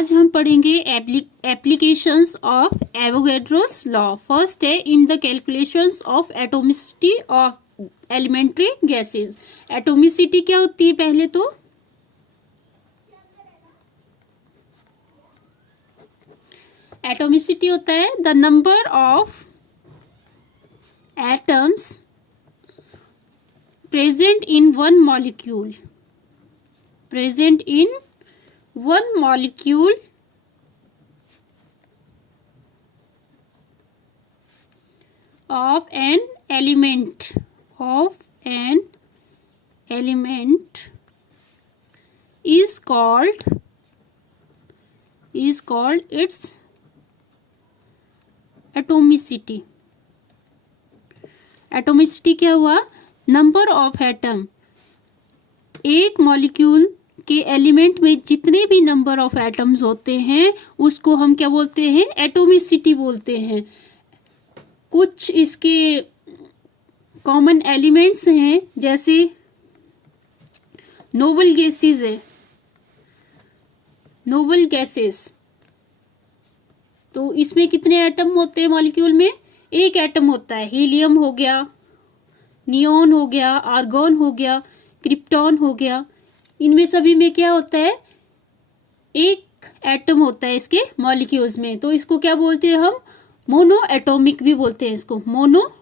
आज हम पढ़ेंगे applications of Avogadro's law. First है in the calculations of atomicity of elementary gases. Atomicity क्या होती है? पहले तो एटोमिसिटी होता है the number of atoms present in one molecule, present in one molecule of an element is called its atomicity। Atomicity क्या हुआ? नंबर ऑफ एटम, एक मॉलिक्यूल के एलिमेंट में जितने भी नंबर ऑफ एटम्स होते हैं उसको हम क्या बोलते हैं? एटोमिसिटी बोलते हैं। कुछ इसके कॉमन एलिमेंट्स हैं, जैसे नोबल गैसेस है, नोबल गैसेस। तो इसमें कितने एटम होते हैं मॉलिक्यूल में? एक एटम होता है। हीलियम हो गया, नियोन हो गया, आर्गॉन हो गया, क्रिप्टॉन हो गया। इनमें सभी में क्या होता है? एक एटम होता है इसके मॉलिक्यूल्स में। तो इसको क्या बोलते हैं हम? मोनो एटॉमिक भी बोलते हैं इसको, मोनो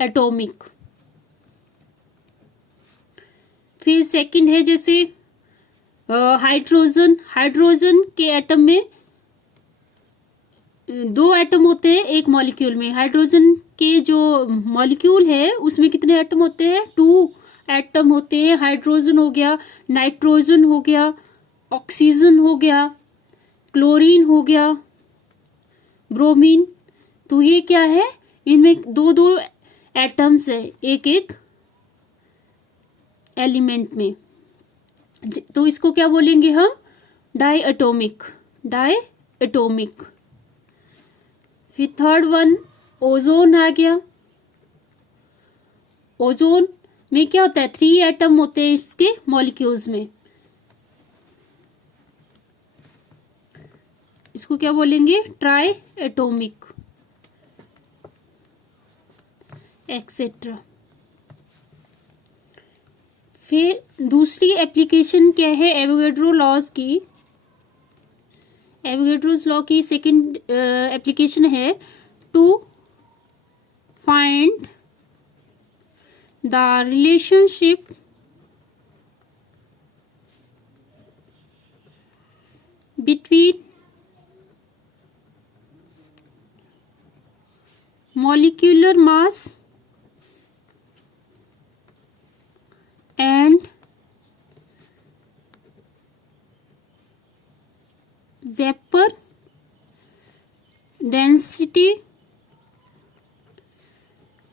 एटॉमिक। फिर सेकंड है जैसे हाइड्रोजन। हाइड्रोजन के एटम में दो एटम होते हैं एक मॉलिक्यूल में। हाइड्रोजन के जो मॉलिक्यूल है उसमें कितने एटम होते हैं? 2 एटम होते हैं। हाइड्रोजन हो गया, नाइट्रोजन हो गया, ऑक्सीजन हो गया, क्लोरीन हो गया, ब्रोमीन। तो ये क्या है? इनमें 2-2 एटम्स है एक एक एलिमेंट में। तो इसको क्या बोलेंगे हम? Diatomic, diatomic. फिर थर्ड वन ओजोन आ गया। ओजोन में क्या होता है? 3 एटम होते हैं इसके मॉलिक्यूल्स में। इसको क्या बोलेंगे? Triatomic, etcetera. फिर दूसरी एप्लीकेशन क्या है एवोगैड्रो लॉज की? एवोगैड्रोस लॉ की सेकंड एप्लीकेशन है to find the relationship between molecular mass and vapor density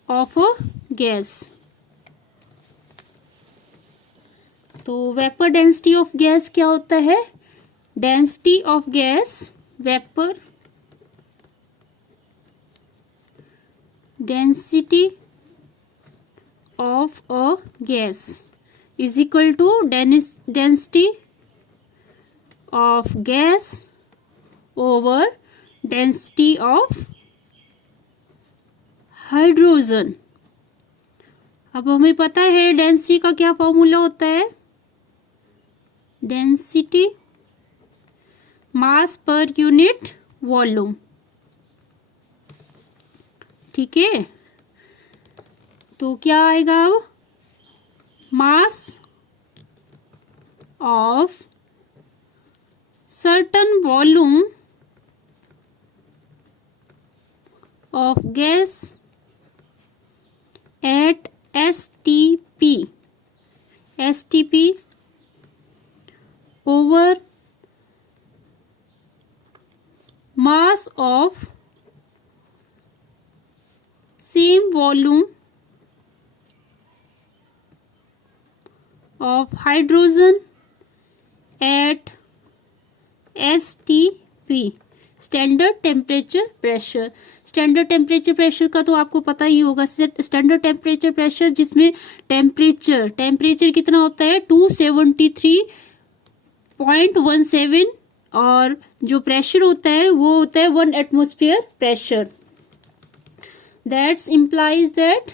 of a gas। तो वेपर डेंसिटी ऑफ गैस क्या होता है? Density of gas, vapour density of a gas is equal to density of gas over density of hydrogen. अब हमें पता है density का क्या फॉर्मूला होता है? Density mass per unit volume. ठीक है, तो क्या आएगा अब? मास of certain volume of gas at STP over mass of same volume of hydrogen at STP, standard temperature pressure. Standard temperature pressure का तो आपको पता ही होगा। स्टैंडर्ड टेम्परेचर प्रेशर जिसमें टेम्परेचर कितना होता है? 273.17 और जो प्रेशर होता है वो होता है 1 atmosphere pressure. That's implies that,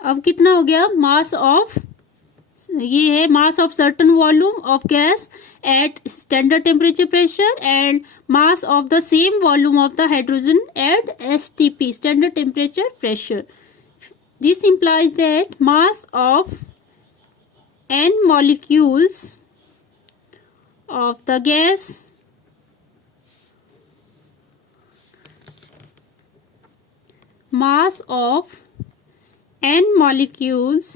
अब कितना हो गया, मास ऑफ, ये है mass of certain volume of gas at standard temperature pressure and mass of the same volume of the hydrogen at STP standard temperature pressure. This implies that mass of n molecules of the gas mass of n molecules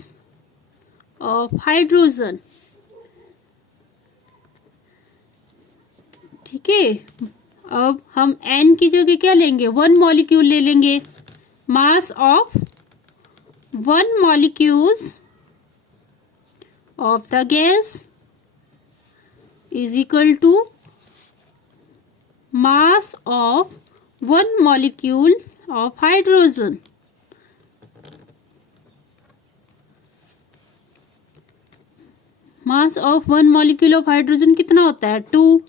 of hydrogen, ठीक है। अब हम n की जगह क्या लेंगे, 1 molecule ले लेंगे। मास of 1 molecules of the gas is equal to mass of 1 molecule of hydrogen। Mass of 1 molecule of hydrogen कितना होता है, 2।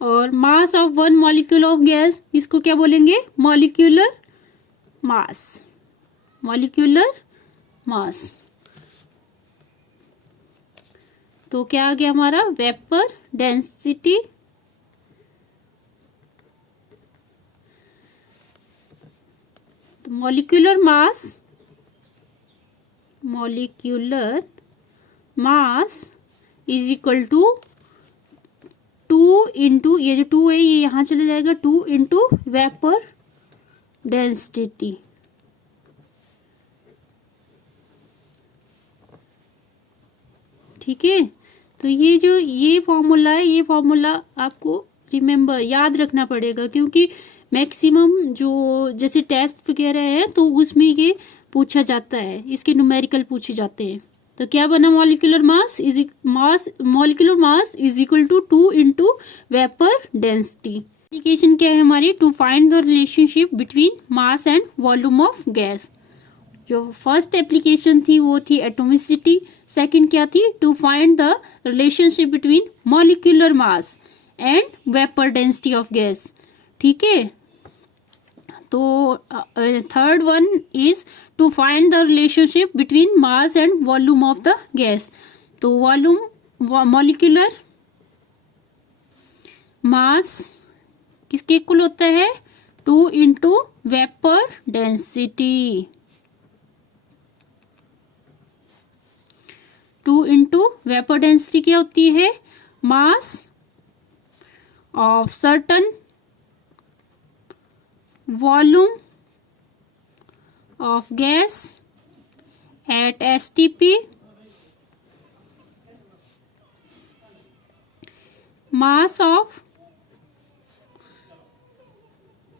और मास ऑफ 1 मॉलिक्यूल ऑफ गैस, इसको क्या बोलेंगे, मॉलिक्यूलर मास। मॉलिक्यूलर मास तो क्या आ गया हमारा, वेपर डेंसिटी। तो molecular mass is equal to 2 into, ये जो 2 है ये यहां चले जाएगा, 2 इंटू वेपर डेंसिटी। ठीक है, तो ये फॉर्मूला है, ये फॉर्मूला आपको रिमेम्बर याद रखना पड़ेगा, क्योंकि मैक्सिमम जो जैसे टेस्ट वगैरह है तो उसमें ये पूछा जाता है, इसके न्यूमेरिकल पूछे जाते हैं। तो क्या बना, molecular mass is equal to 2 into vapour density. Application क्या है हमारी, to find the relationship between mass and volume of gas. जो फर्स्ट एप्लीकेशन थी वो थी एटोमिसिटी, सेकंड क्या थी, to find the relationship between molecular mass and vapour density of gas. ठीक है, तो third one is to find the relationship between mass and volume of the gas. तो वॉल्यूम मॉलिक्यूलर मास किसके इक्वल होता है, 2 into vapour density. 2 into vapour density क्या होती है, mass of certain volume of gas at STP mass of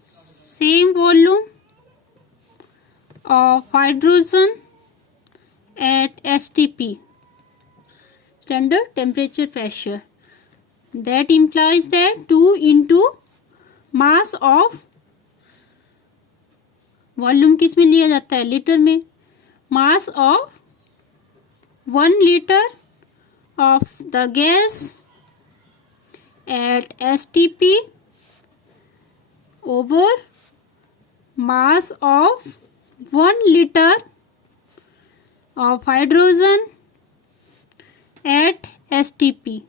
same volume of hydrogen at STP standard temperature pressure. That implies that 2 into mass of volume किस में लिया जाता है, litre में, mass of 1 litre of the gas at STP over mass of 1 litre of hydrogen at STP.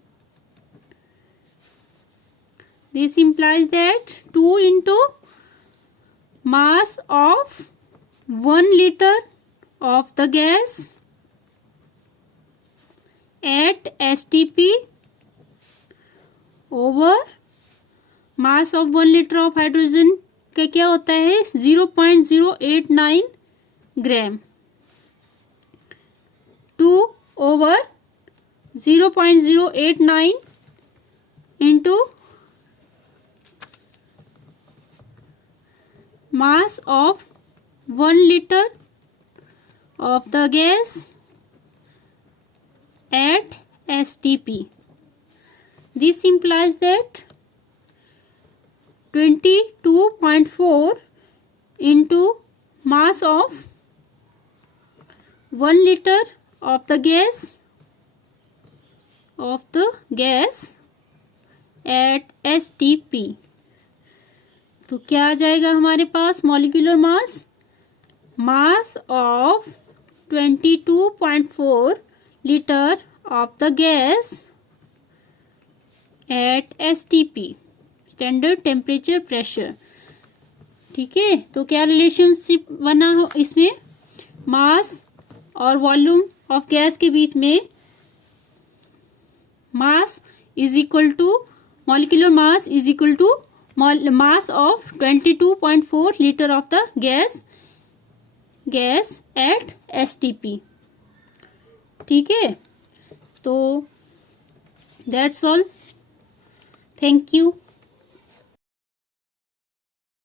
This implies that 2 into mass of 1 liter of the gas at STP over mass of 1 liter of hydrogen का क्या होता है, 0.089 ग्राम। 2 over 0.089 into mass of 1 liter of the gas at STP. This implies that 22.4 into mass of 1 liter of the gas at STP। तो क्या आ जाएगा हमारे पास molecular mass? Mass of 22.4 litre of the gas at STP, standard temperature pressure. ठीक है, तो क्या रिलेशनशिप बना हो इसमें? मास और वॉल्यूम ऑफ गैस के बीच में mass is equal to molecular mass is equal to mass of 22.4 litre of the gas at STP। ठीक है, तो दैट्स ऑल। Thank you.